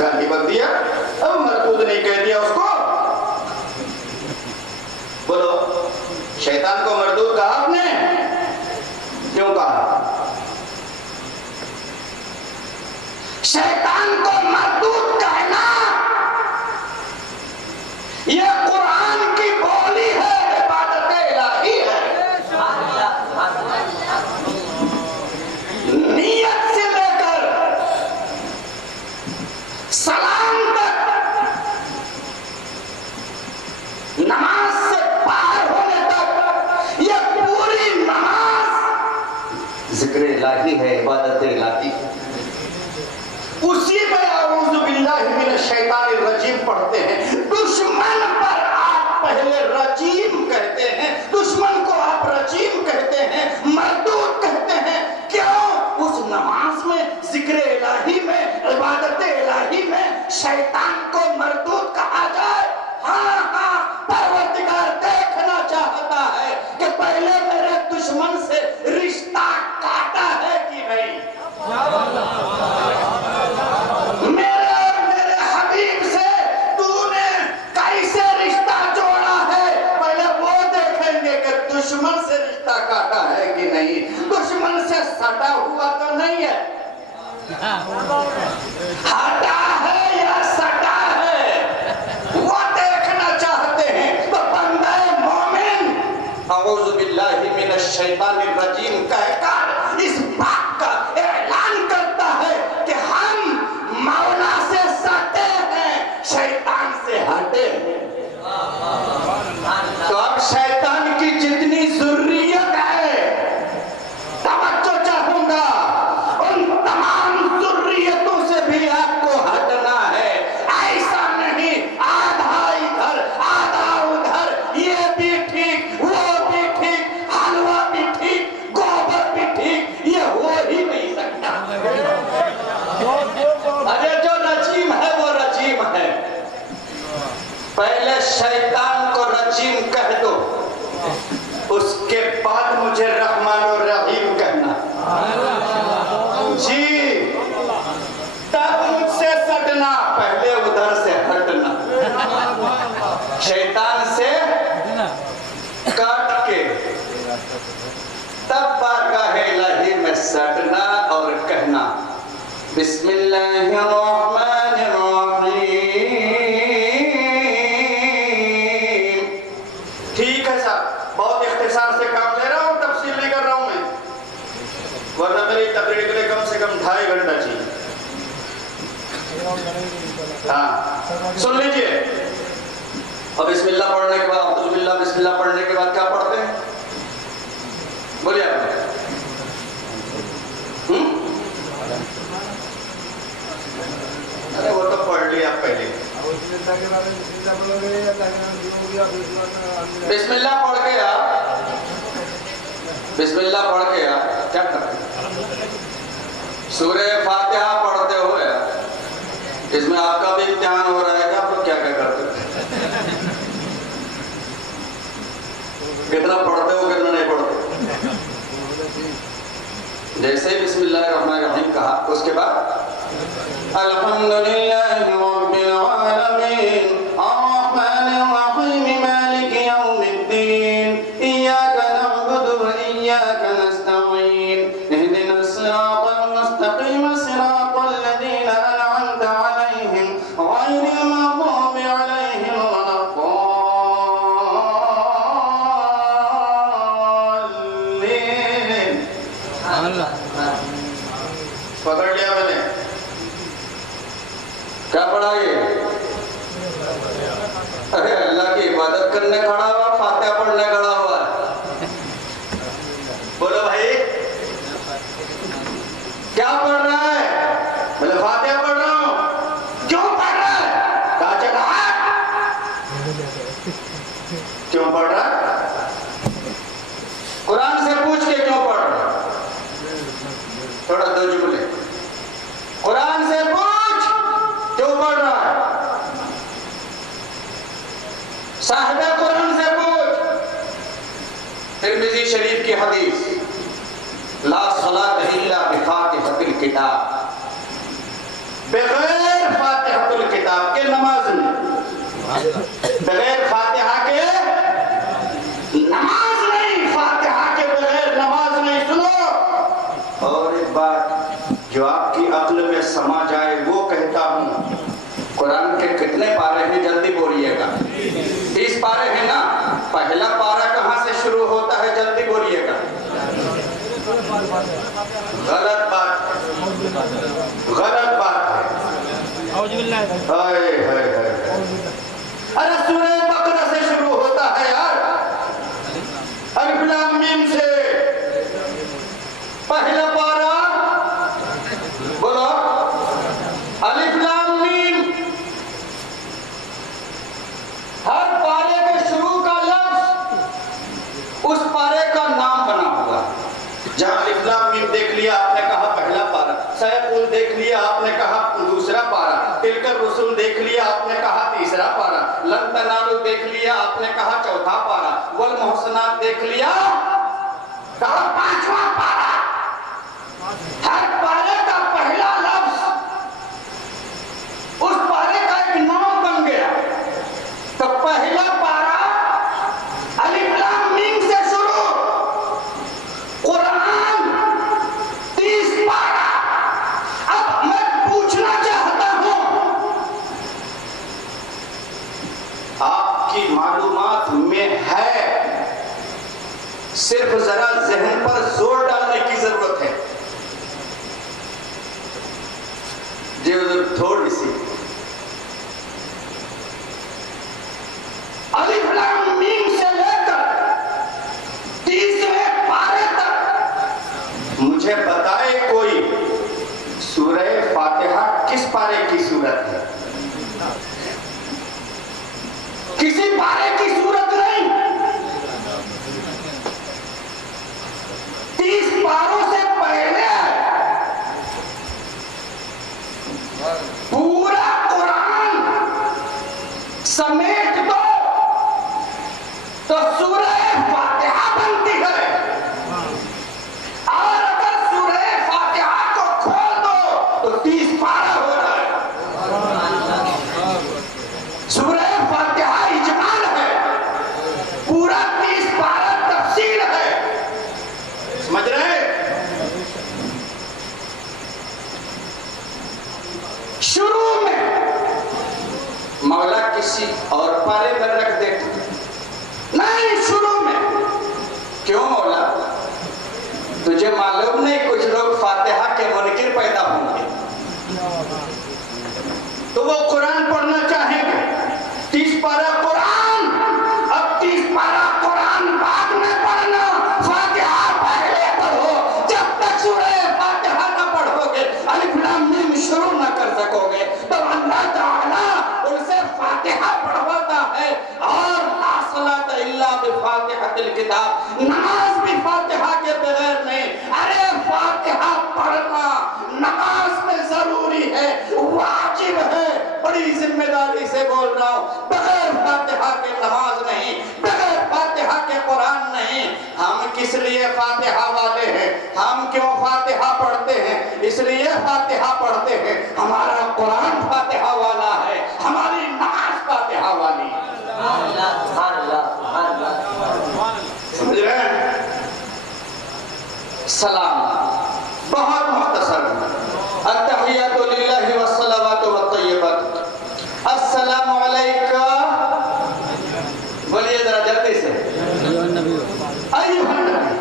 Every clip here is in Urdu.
گالی بک دیا، اب مردود نہیں کہہ دیا اس کو. بولو شیطان کو مردود کہا آپ نے؟ کیوں کہا؟ شیطان کو مردود کہنا یہ قرآن کی بولی ہے، عبادت الہی ہے. نیت سے لے کر سلام تک، نماز سے باہر ہونے تک، یہ پوری نماز ذکر الہی ہے، عبادت الہی ہے. اسی میں اعوذ باللہ من الشیطان الرجیم پڑھتے ہیں. دشمن پر آپ پہلے رجیم کہتے ہیں، دشمن کو آپ رجیم کہتے ہیں، مردود کہتے ہیں. کیوں؟ اس نماز میں، ذکر الہی میں، عبادت الہی میں شیطان کو مردود کہا جائے. ہاں پروردگار دیکھنا چاہتا ہے کہ پہلے میرے دشمن سے رشتہ کاٹا ہے کہ نہیں. میرے اور میرے حبیب سے تو نے کیسے رشتہ جوڑا ہے، پہلے وہ دیکھیں گے کہ دشمن سے رشتہ کاٹا ہے کہ نہیں. دشمن سے سٹا ہوا تو نہیں ہے، ہٹا ہے یا سٹا ہے، وہ دیکھنا چاہتے ہیں. تو بندہ مومن اعوذ باللہ من الشیطان الرجیم کہہ کر اس بات کا اعلان کرتا ہے کہ ہم مولا سے سٹے ہیں، شیطان سے ہٹے ہیں. تو اب شیطان کی جتنی ذریت ہے، توجہ چاہوں گا، ان تمام ذریتوں سے بھی آپ کو ہٹنا ہے. ایسا نہیں آدھا ادھر آدھا ادھر، یہ بھی ٹھیک وہ بھی ٹھیک، حلوہ بھی ٹھیک گوبر بھی ٹھیک، یہ ہو ہی نہیں سکتا. ارے جو رجیم ہے وہ رجیم ہے. پہلے شیطان کو رجیم کہہ دو، اس کے بعد مجھے رحمان و رحیم کہنا. جی تب مجھ سے سٹنا، پہلے ادھر سے ہٹنا. شیطان سے کاٹ کے تب بارگاہ الہی میں سٹنا اور کہنا بسم اللہ الرحمن الرحیم. ٹھیک ہے صاحب، بہت اختصار سے کام لے رہا ہوں، تفصیل نہیں کر رہا ہوں میں، ورنہ میری تقریر کے لیے کم سے کم 2.5 گھنٹہ چاہیے. ہاں سن لیجئے. اور بسم اللہ پڑھنے کے بعد، اعوذ باللہ بسم اللہ پڑھنے کے بعد کیا پڑھتے ہیں؟ بولیے آپ. ارے وہ تو پڑھ لیا پہلے. بسم اللہ پڑھ کے آپ، بسم اللہ پڑھ کے آپ کیا کرتے ہیں؟ سورہ فاتحہ پڑھتے ہوئے اس میں آپ کا بھی امتحان ہو رہا ہے کہ آپ لوگ کیا کیا کرتے ہیں، کتنا پڑھتے ہو کتنا نہیں پڑھتے. جیسے ہی بسم اللہ الرحمن الرحیم کہا، اس کے بعد الحمدللہ رب العالمین الرحمن الرحیم مالک یوم الدین ایاک نعبد و ایاک نستعین اہدنا الصراط المستقیم صراط الذین انعمت علیہم غیر المغضوب علیہم ولا الضالین. پکڑ لیا میں نے. کیا پڑھا یہ؟ ارے اللہ کی عبادت کرنے کھڑا ہوا، فاتحہ پڑھنے کھڑا ہوا ہے. بولو بھائی کیا پڑھ رہا ہے؟ بولے فاتحہ پڑھ رہا ہوں. کیوں پڑھ رہا ہے؟ کہا چکا کیوں پڑھ رہا ہے؟ قرآن سے پوچھ کے کیوں پڑھ رہا ہے؟ تھوڑا دو جملے قرآن سے پوچھ کیوں پڑھ رہا ہے. صاحب قرآن سے پوچھ. ترمذی شریف کی حدیث لا صلاۃ الا بفاتحۃ الکتاب، بغیر فاتحہ کتاب کے نماز نہیں، بغیر فاتحہ کے نماز نہیں، فاتحہ کے بغیر نماز نہیں۔ سنو اور ایک بات جو آپ کی عقل میں سما جائے وہ کہتا ہوں، قرآن کے کتنے پارے ہیں جلدی بولیے گا؟ 30 پارے ہیں نا؟ پہلا پارہ کہاں سے شروع ہوتا ہے جلدی بولیے گا؟ غلط بات، غلط بات ہے۔ ارے سورہ بقرہ سے شروع ہوتا ہے یار، الف لام میم سے۔ پہلا پارہ بولو الف لام میم، ہر پارے کے شروع کا لفظ اس پارے کا نام بنا ہوا۔ جہاں الف لام میم دیکھ لیا آپ نے کہا پہلا پارہ، سیقول دیکھ لیا آپ نے کہا دوسرا پارہ، تلک الرسل دیکھ لیا آپ نے کہا تیسرا پارہ، لن تنالوا دیکھ لیا آپ نے کہا چوتھا پارہ، والمحسنات دیکھ لیا کہا 5واں پارہ۔ ہر پارے کا پہلا لفظ اس پارے کا ایک نام بن گیا۔ تو پہلا پارہ الف لام میم سے شروع، قرآن 30 پارہ۔ اب میں پوچھنا چاہتا ہوں، آپ کی معلومات میں ہے، صرف ذرا ذہن پر زور ڈالنے کی ضرورت ہے۔ جی حضور تھوڑی سی، الف لام میم سے لے کر 30ویں پارے تک مجھے بتائے کوئی سورہ فاتحہ کس پارے کی صورت ہے؟ کسی پارے کی صورت نہیں، 30 پاروں سے پہلے پورا قرآن سمیٹ دو تو سورہ فاتحہ بنتی ہے، اور اگر سورہ فاتحہ کو کھول دو تو 30 پارہ ہو رہا ہے۔ سورہ فاتحہ اجمال ہے، پورا 30 پارہ تفصیل ہے، سمجھ رہے؟ شروع میں مولا کسی اور پارے میں رکھ دیتے نہیں، شروع میں کیوں مولا؟ تجھے معلوم نہیں کچھ لوگ فاتحہ کے منکر پیدا ہوں گے تو وہ قرآن پڑھنا چاہیں گے، 30 پارہ قرآن، اب 30 پارہ قرآن بعد میں پڑھنا، فاتحہ پہلے پڑھو۔ جب تک سورہ فاتحہ نہ پڑھو گے، الف لام میم شروع نہ کر سکو گے، تو اللہ تعالیٰ ان سے فاتحہ پڑھواتا ہے۔ اور لا صلاۃ الا بفاتحۃ الکتاب، نماز بھی فاتحہ کے بغیر نہیں۔ ارے فاتحہ پڑھنا نماز میں ضروری ہے، واجب ہے، بڑی ذمہ داری سے بول رہا ہوں، بغیر فاتحہ کے نماز نہیں، بغیر فاتحہ کے قرآن نہیں۔ ہم کس لیے فاتحہ والے ہیں؟ ہم کیوں فاتحہ پڑھتے ہیں؟ اس لیے فاتحہ پڑھتے ہیں ہمارا قرآن فاتحہ والا ہے، ہماری نماز فاتحہ والی ہے۔ سمجھ رہے ہیں؟ سلام بہت مختصر ہے، التحیات للہ والصلوات والطیبات، السلام علیکہ، بولیے ذرا جلدی سے، ایھا النبی،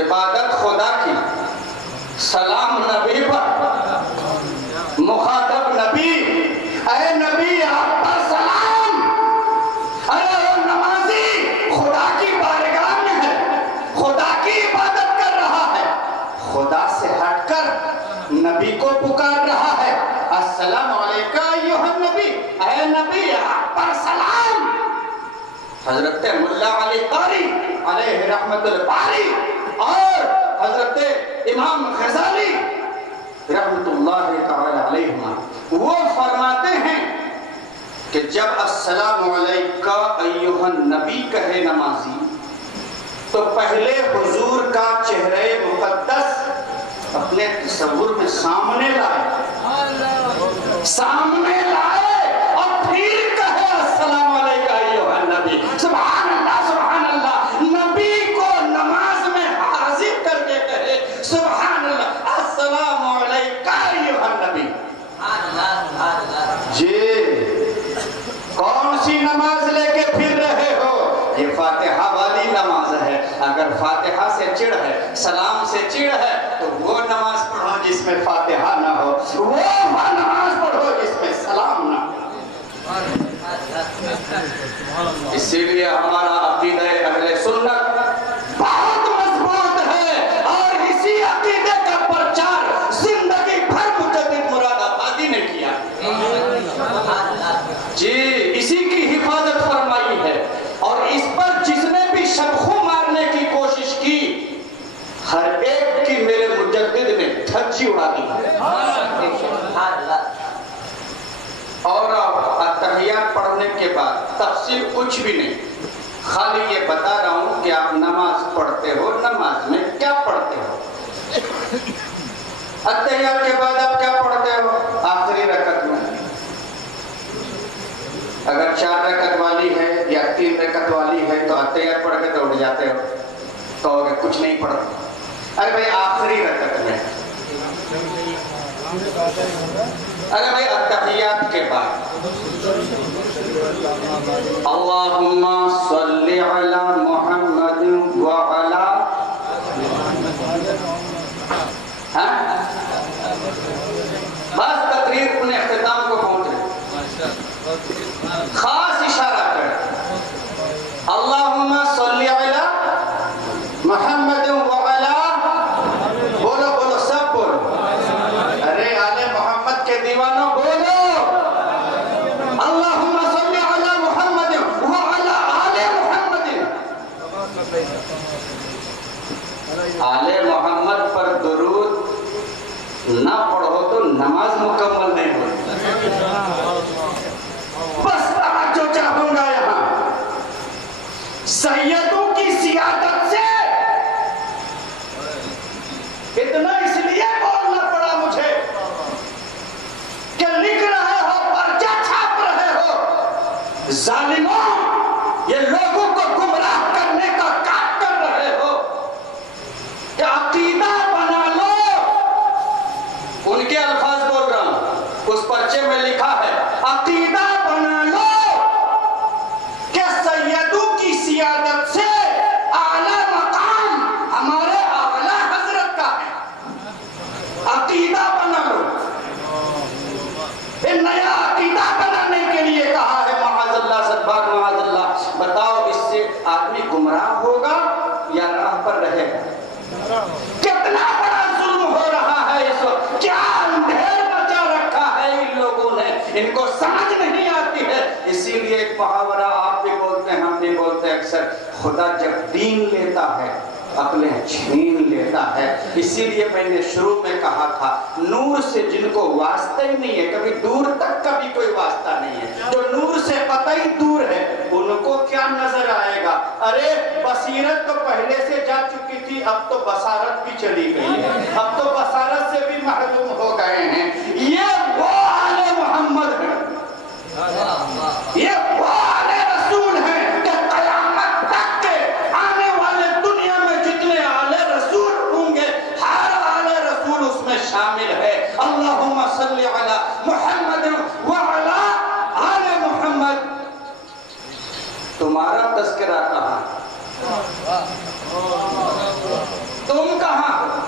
عبادت خدا کی، سلام نبی پر، مخاطب نبی، اے نبی آپ پر سلام۔ ارے وہ نمازی خدا کی بارگاہ میں ہے، خدا کی عبادت کر رہا ہے، خدا سے ہٹ کر نبی کو پکار رہا ہے، السلام علیکہ ایھا النبی، اے نبی آپ پر سلام۔ حضرت ملا علی قاری علیہ رحمت الباری اور حضرت امام غزالی رحمت اللہ تعالی علیہما وہ فرماتے ہیں کہ جب السلام علیکہ ایھا النبی کہے نمازی تو پہلے حضور کا چہرہ مقدس اپنے تصور میں سامنے لائے، سامنے لائے اور پھر کہے السلام علیکم ایھا النبی. سبحان اللہ سبحان اللہ. نبی کو نماز میں حاضر کر کے کہے سبحان اللہ السلام علیکم ایھا النبی. جی کون سی نماز لے کے پھر رہے ہو؟ یہ فاتحہ والی نماز ہے. اگر فاتحہ سے چڑ ہے، سلام سے چڑ ہے، تو وہ نماز پڑھو جس میں فاتحہ نہ ہو، وہ نماز پڑھو جس میں سلام نہ ہو. اسی لیے ہمارا عقیدہ اہل سنت بہت مضبوط ہے اور اسی عقیدے کا پرچار زندگی بھر مجدد مراد آبادی نے کیا. جی اسی کی حفاظت فرمائی ہے اور اس پر جس نے بھی شبخو مارنے کی کوشش کی، ہر ایک کی میرے مجدد نے دھجی اڑا دی. اور اتحیات پڑھنے کے بعد تفصیل کچھ بھی نہیں، خالی یہ بتا رہا ہوں کہ آپ نماز پڑھتے ہو، نماز میں کیا پڑھتے ہو. اتحیات کے بعد آپ کیا پڑھتے ہو؟ آخری رکعت میں اگر 4 رکعت والی ہے یا 3 رکعت والی ہے تو اتحیات پڑھ کے تو اٹھ جاتے ہو، تو کچھ نہیں پڑھتے. ارے بھائی آخری رکعت میں، ارے بھائی اتحیات کے بعد اللہم صلی علی محمد وعلا، بس تقریر اپنے اختتام کو پہنچ رہے، خاص اشارہ کر اللہم صلی علی محمد وعلا. بولو بولو سب بولو، ارے آل محمد کے دیوانوں بولو اللہم صلی علی محمد وعلا آل محمد. آل محمد پر درود نہ پڑھو تو نماز مکمل نہیں ہوتی. بس توجہ چاہوں گا یہاں سیدوں کی سیادت سے اتنا اس لیے بولنا پڑا مجھے کہ لکھ رہے ہو، پرچہ چھاپ رہے ہو، ظالموں یہ لوگوں کو گمراہ کرنے کا کام کر رہے ہو کہ عقیدہ بنا لو. ان کے الفاظ بول رہا ہوں، اس پرچے میں لکھا ہے عقیدہ بنا لو کہ سیدوں کی سیادت سے اعلیٰ مقام ہمارے اعلیٰ حضرت کا ہے. عقیدہ بنا لو. یہ نیا عقیدہ بنانے کے لیے کہا ہے. معاذ اللہ صدبار معاذ اللہ. بتاؤ اس سے آدمی گمراہ ہوگا یا راہ پر رہے گا؟ کتنا بڑا ظلم ہو رہا ہے اس وقت، کیا اندھیر مچا رکھا ہے ان لوگوں نے، ان کو سمجھ نہیں آتی ہے. اسی لیے ایک محاورہ آپ بھی بولتے ہیں، ہم بھی بولتے ہیں اکثر، خدا جب دین لیتا ہے اپنے چھین لیتا ہے. اسی لیے میں نے شروع میں کہا تھا نور سے جن کو واسطہ ہی نہیں ہے، کبھی دور تک کبھی کوئی واسطہ نہیں ہے، جو نور سے قطعی دور ہے ان کو کیا نظر آئے گا؟ ارے بصیرت تو پہلے سے جا چکی تھی، اب تو بصارت بھی چلی گئی ہے، اب تو بصارت سے بھی محروم ہو گئے ہیں. یہ وہ آل محمد ہے، یہ وہ آل رسول ہیں کہ قیامت تک کے آنے والے دنیا میں جتنے آل رسول ہوں گے ہر آل رسول اس میں شامل ہے. اللہم صلی علی محمد وعلا آل محمد. تمہارا تذکرہ کہاں؟ تم کہاں ہو؟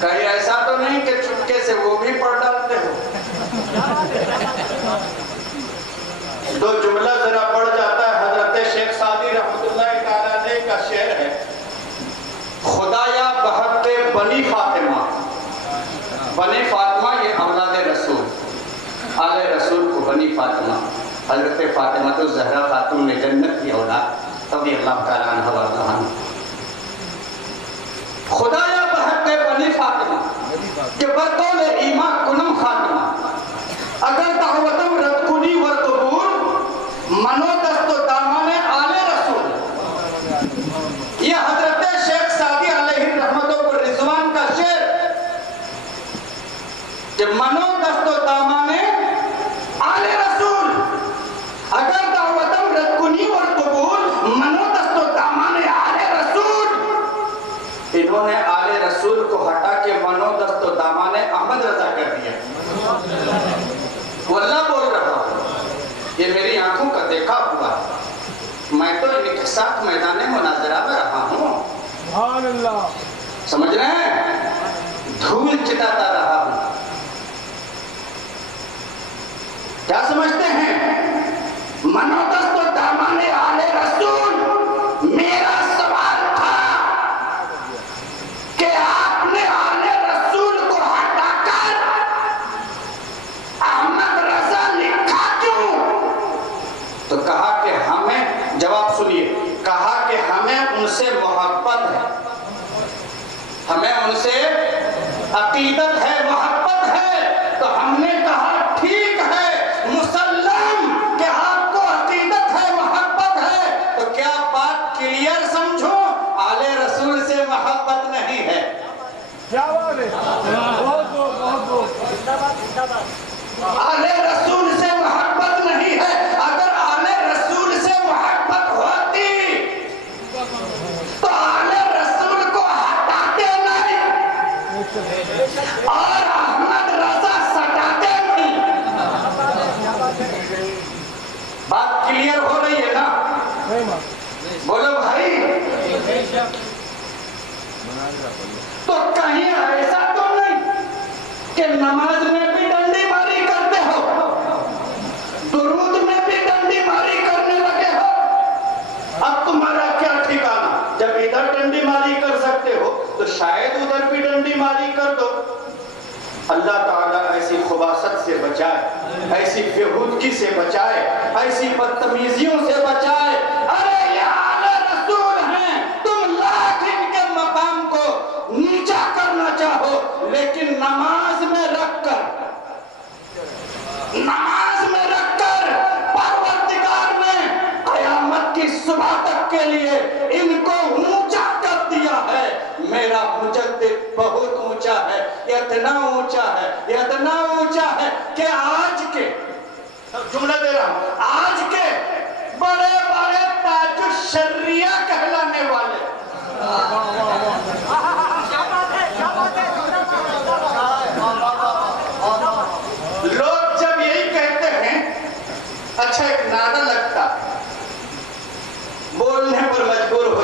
کہیں ایسا تو نہیں کہ چپکے سے وہ بھی پڑھ ڈالتے ہو؟ دو جملہ ذرا پڑھ جاتا ہے. حضرت شیخ سعدی رحمت اللہ تعالیٰ علیہ کا شعر ہے، خدایا بحق بنی فاطمہ. بنی فاطمہ یہ اولاد رسول، آل رسول کو بنی فاطمہ، حضرت فاطمہ تو زہرا خاتون نے جنت کی اولاد رضی اللہ تعالیٰ عنہ وارضاہ عنہ. خدایا بحق بنی فاطمہ کہ بطول ایمان کنم خاتمہ، اگر دعوتم رد کنی و قبول منو دست و دامان آل رسول. یہ حضرت شیخ سعدی علیہ رحمت و رضوان کا شعر کہ منو دست و دامان ساتھ میدان مناظرہ میں رہا ہوں. سبحان اللہ. سمجھ رہے ہیں؟ دھول چٹاتا رہا ہوں. کیا سمجھتے ہیں؟ منودست و دامان آل رسول. میرا سوال تھا کہ آپ نے آل رسول کو ہٹا کر احمد رضا لکھا کیوں؟ تو کہا کہ ہمیں، جواب سنیے، کہا کہ ہمیں ان سے محبت ہے، ہمیں ان سے عقیدت ہے، محبت ہے. تو ہم نے کہا ٹھیک ہے، مسلم کہ آپ کو عقیدت ہے، محبت ہے، تو کیا بات کلیئر سمجھو؟ آل رسول سے محبت نہیں ہے. کیا بات ہے؟ بہت بہت بہت. آل رسول سے محبت نہیں ہے. اگر آل رسول سے محبت ہوتی تو آل رسول کو ہٹاتے نہیں اور احمد رضا سٹاتے نہیں. بات کلیئر ہو رہی ہے نا؟ بولو بھائی. تو کہیں ایسا تو نہیں کہ نماز میں بھی ڈنڈی ماری کرتے ہو، درود میں بھی ڈنڈی ماری کرنے لگے ہو؟ اب تمہارا کیا ٹھکانا؟ جب ادھر ڈنڈی ماری کر سکتے ہو تو شاید ادھر بھی ڈنڈی ماری کر دو. اللہ تعالیٰ ایسی خباثت سے بچائے، ایسی بےہودگی سے بچائے، ایسی بدتمیزیوں سے بچائے. ارے یہ آل رسول ہیں، تم لاکھ ان کے مقام کو نیچا کرنا چاہو، لیکن نماز میں رکھ کر پروردگار نے قیامت کی صبح تک کے لیے ان کو اونچا کر دیا ہے. میرا مجدد بہت اونچا ہے، اتنا اونچا ہے، اتنا اونچا ہے کہ آج کے، جملہ دے رہا ہوں، آج کے بڑے بڑے تاج الشریعہ کہلانے والے لوگ جب یہی کہتے ہیں، اچھا ایک نعرہ لگتا، بولنے پر مجبور ہو